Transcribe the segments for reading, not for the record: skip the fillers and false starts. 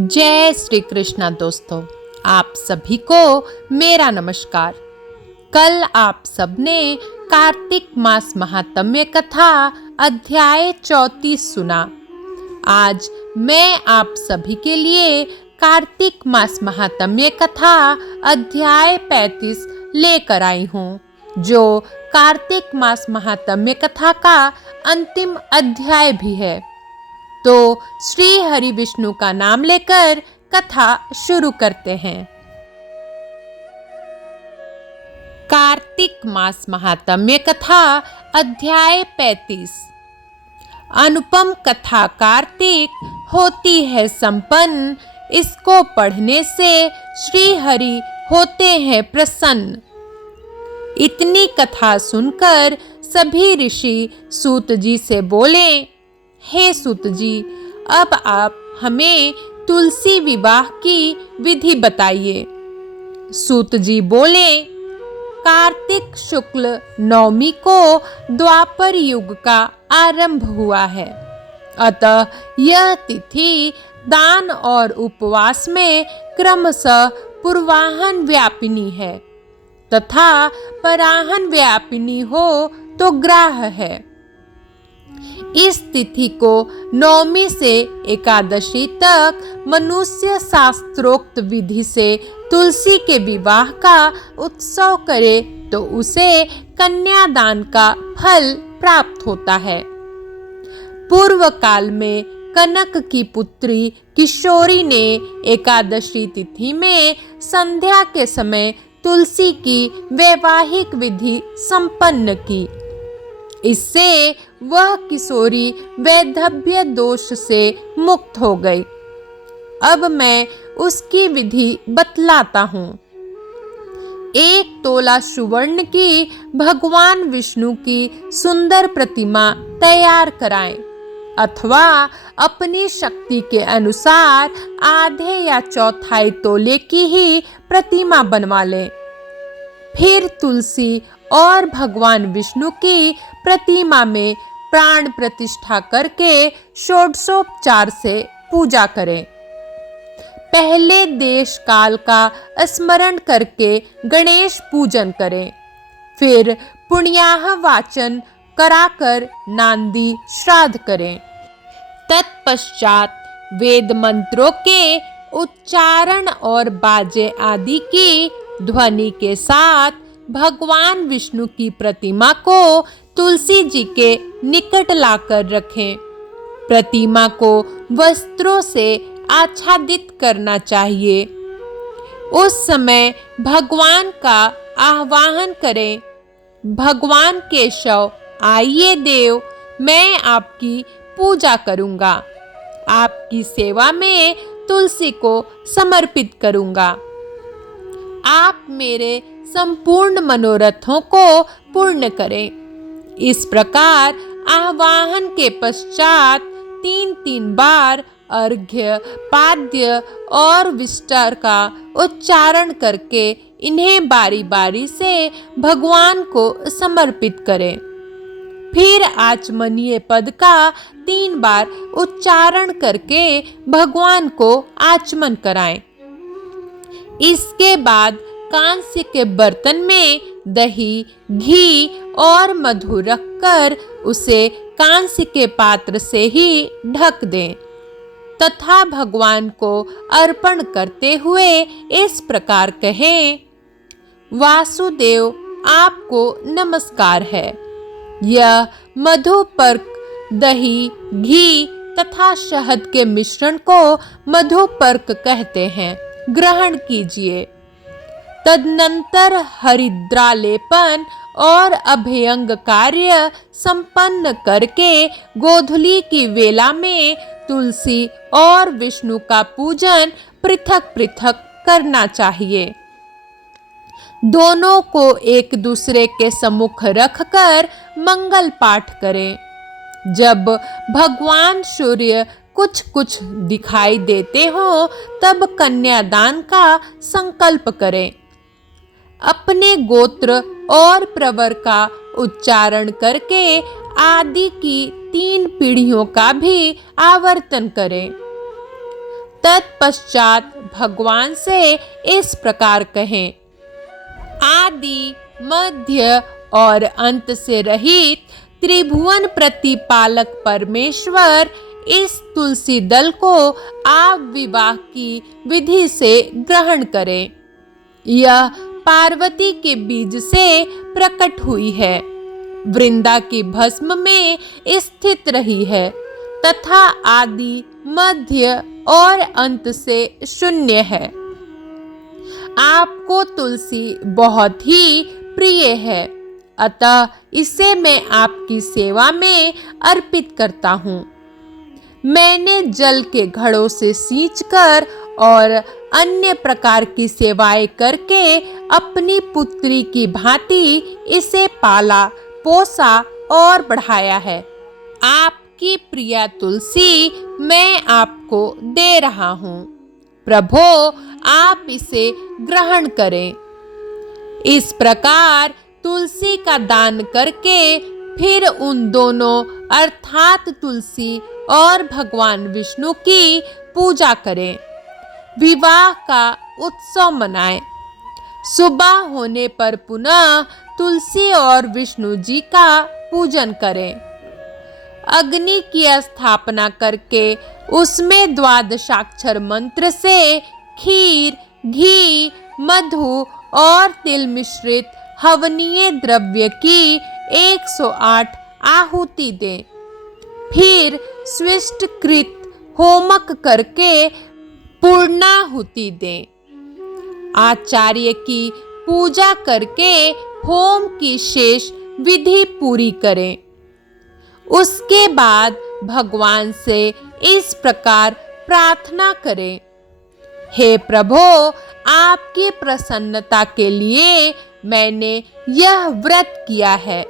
जय श्री कृष्णा दोस्तों, आप सभी को मेरा नमस्कार। कल आप सबने कार्तिक मास महात्म्य कथा अध्याय 34 सुना। आज मैं आप सभी के लिए कार्तिक मास महात्म्य कथा अध्याय 35 लेकर आई हूँ, जो कार्तिक मास महात्म्य कथा का अंतिम अध्याय भी है। तो श्री हरि विष्णु का नाम लेकर कथा शुरू करते हैं। कार्तिक मास महात्म्य कथा अध्याय 35। अनुपम कथा कार्तिक होती है संपन्न, इसको पढ़ने से श्री हरि होते हैं प्रसन्न। इतनी कथा सुनकर सभी ऋषि सूत जी से बोले, हे सूत जी, अब आप हमें तुलसी विवाह की विधि बताइए। सूत जी बोले, कार्तिक शुक्ल नवमी को द्वापर युग का आरंभ हुआ है, अतः यह तिथि दान और उपवास में क्रमशः पूर्वाहन व्यापिनी है तथा पराहन व्यापिनी हो तो ग्राह है। इस तिथि को नवमी से एकादशी तक मनुष्य शास्त्रोक्त विधि से तुलसी के विवाह का उत्सव करे तो उसे कन्यादान का फल प्राप्त होता है। पूर्व काल में कनक की पुत्री किशोरी ने एकादशी तिथि में संध्या के समय तुलसी की वैवाहिक विधि संपन्न की। इससे वह किशोरी वैधव्य दोष से मुक्त हो गई। अब मैं उसकी विधि बतलाता हूँ। 1 तोला सुवर्ण की भगवान विष्णु की सुंदर प्रतिमा तैयार कराएं, अथवा अपनी शक्ति के अनुसार आधे या चौथाई तोले की ही प्रतिमा बनवा लें। फिर तुलसी और भगवान विष्णु की प्रतिमा में प्राण प्रतिष्ठा करके षोडशोपचार से पूजा करें। पहले देश काल का स्मरण करके गणेश पूजन करें। फिर पुण्याह वाचन कराकर नांदी श्राद्ध करें। तत्पश्चात वेद मंत्रों के उच्चारण और बाजे आदि की ध्वनि के साथ भगवान विष्णु की प्रतिमा को तुलसी जी के निकट लाकर रखें। प्रतिमा को वस्त्रों से आच्छादित करना चाहिए। उस समय भगवान का आह्वान करें, भगवान केशव आइए देव, मैं आपकी पूजा करूंगा, आपकी सेवा में तुलसी को समर्पित करूंगा। आप मेरे संपूर्ण मनोरथों को पूर्ण करें। इस प्रकार आह्वान के पश्चात 3 बार अर्घ्य, पाद्य और विष्टर का उच्चारण करके इन्हें बारी बारी से भगवान को समर्पित करें। फिर आचमनीय पद का 3 बार उच्चारण करके भगवान को आचमन कराएं। इसके बाद कांस्य के बर्तन में दही, घी और मधु रखकर उसे कांस्य के पात्र से ही ढक दें तथा भगवान को अर्पण करते हुए इस प्रकार कहें, वासुदेव आपको नमस्कार है। यह मधुपर्क, दही, घी तथा शहद के मिश्रण को मधुपर्क कहते हैं, ग्रहण कीजिए। तदनंतर हरिद्रालेपन और अभ्यंग कार्य संपन्न करके गोधूली की वेला में तुलसी और विष्णु का पूजन पृथक पृथक करना चाहिए। दोनों को एक दूसरे के सम्मुख रखकर मंगल पाठ करें। जब भगवान सूर्य कुछ कुछ दिखाई देते हो तब कन्यादान का संकल्प करें। अपने गोत्र और प्रवर का उच्चारण करके आदि की 3 पीढ़ियों का भी आवर्तन करें। तत्पश्चात भगवान से इस प्रकार कहें, आदि मध्य और अंत से रहित त्रिभुवन प्रतिपालक परमेश्वर इस तुलसी दल को आप विवाह की विधि से ग्रहण करें। यह पार्वती के बीज से प्रकट हुई है, वृंदा की भस्म में स्थित रही है तथा आदि मध्य और अंत से शून्य है। आपको तुलसी बहुत ही प्रिय है, अतः इसे मैं आपकी सेवा में अर्पित करता हूँ। मैंने जल के घड़ों से सींचकर और अन्य प्रकार की सेवाएं करके अपनी पुत्री की भांति इसे पाला, पोसा और बढ़ाया है। आपकी प्रिया तुलसी मैं आपको दे रहा हूँ। प्रभो, आप इसे ग्रहण करें। इस प्रकार तुलसी का दान करके फिर उन दोनों अर्थात तुलसी और भगवान विष्णु की पूजा करें। विवाह का उत्सव मनाएं। सुबह होने पर पुनः तुलसी और विष्णु जी का पूजन करें। अग्नि की स्थापना करके उसमें द्वादशाक्षर मंत्र से खीर, घी, मधु और तिल मिश्रित हवनीय द्रव्य की 108 आहुति दें। फिर स्विष्टकृत होमक करके पूर्णाहुति दें। आचार्य की पूजा करके होम की शेष विधि पूरी करें। उसके बाद भगवान से इस प्रकार प्रार्थना करें, हे प्रभो, आपकी प्रसन्नता के लिए मैंने यह व्रत किया है।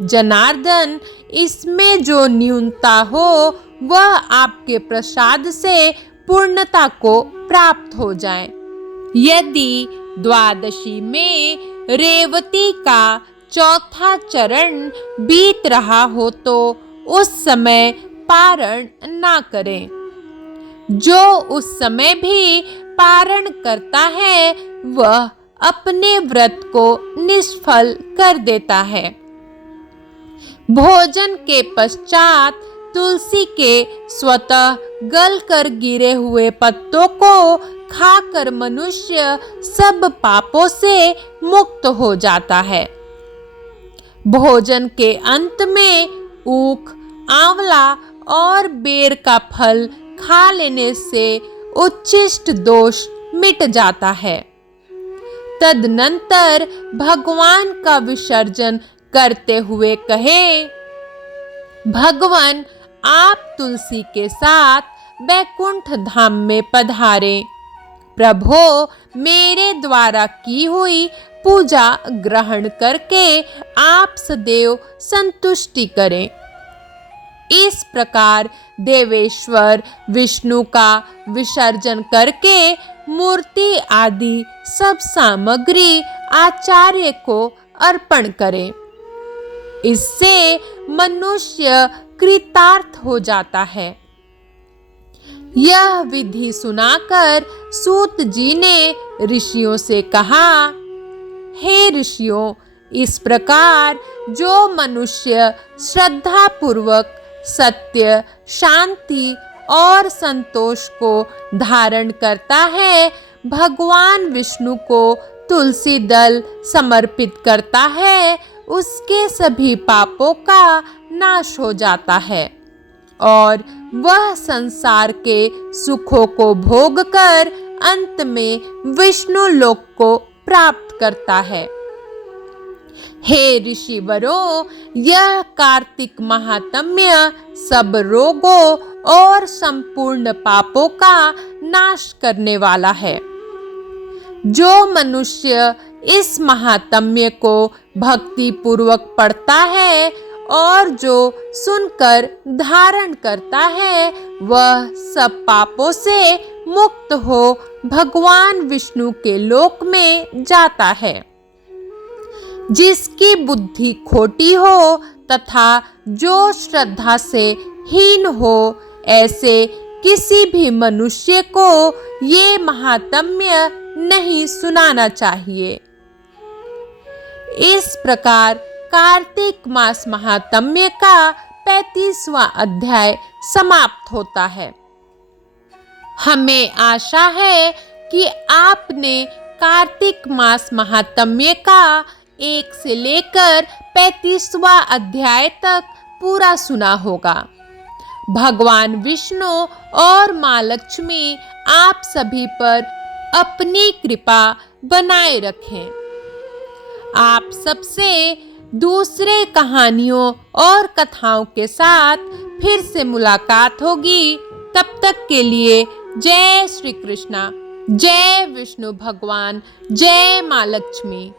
जनार्दन, इसमें जो न्यूनता हो वह आपके प्रसाद से पूर्णता को प्राप्त हो जाए। यदि द्वादशी में रेवती का चौथा चरण बीत रहा हो तो उस समय पारण ना करें। जो उस समय भी पारण करता है वह अपने व्रत को निष्फल कर देता है। भोजन के पश्चात तुलसी के स्वतः गल कर गिरे हुए पत्तों को खाकर मनुष्य सब पापों से मुक्त हो जाता है। भोजन के अंत में ऊख, आंवला और बेर का फल खा लेने से उच्छिष्ट दोष मिट जाता है। तदनंतर भगवान का विसर्जन करते हुए कहे, भगवान, आप तुलसी के साथ बैकुंठ धाम में पधारें। प्रभो, मेरे द्वारा की हुई पूजा ग्रहण करके आप सदैव संतुष्टि करें। इस प्रकार देवेश्वर विष्णु का विसर्जन करके मूर्ति आदि सब सामग्री आचार्य को अर्पण करें। इससे मनुष्य कृतार्थ हो जाता है। यह विधि सुनाकर सूत जी ने ऋषियों से कहा, हे ऋषियों, इस प्रकार जो मनुष्य श्रद्धा पूर्वक सत्य, शांति और संतोष को धारण करता है, भगवान विष्णु को तुलसी दल समर्पित करता है, उसके सभी पापों का नाश हो जाता है और वह संसार के सुखों को भोग कर अंत में विष्णु लोक को प्राप्त करता है। हे ऋषिवरों, यह कार्तिक महात्म्य सब रोगों और संपूर्ण पापों का नाश करने वाला है। जो मनुष्य इस महात्म्य को भक्ति पूर्वक पढ़ता है और जो सुनकर धारण करता है, वह सब पापों से मुक्त हो भगवान विष्णु के लोक में जाता है। जिसकी बुद्धि खोटी हो तथा जो श्रद्धा से हीन हो, ऐसे किसी भी मनुष्य को ये महात्म्य नहीं सुनाना चाहिए। इस प्रकार कार्तिक मास महात्म्य का 35वां अध्याय समाप्त होता है। हमें आशा है कि आपने कार्तिक मास महात्म्य का 1 से लेकर 35वां अध्याय तक पूरा सुना होगा। भगवान विष्णु और मां लक्ष्मी आप सभी पर अपनी कृपा बनाए रखें। आप सबसे दूसरे कहानियों और कथाओं के साथ फिर से मुलाकात होगी। तब तक के लिए जय श्री कृष्णा, जय विष्णु भगवान, जय मां लक्ष्मी।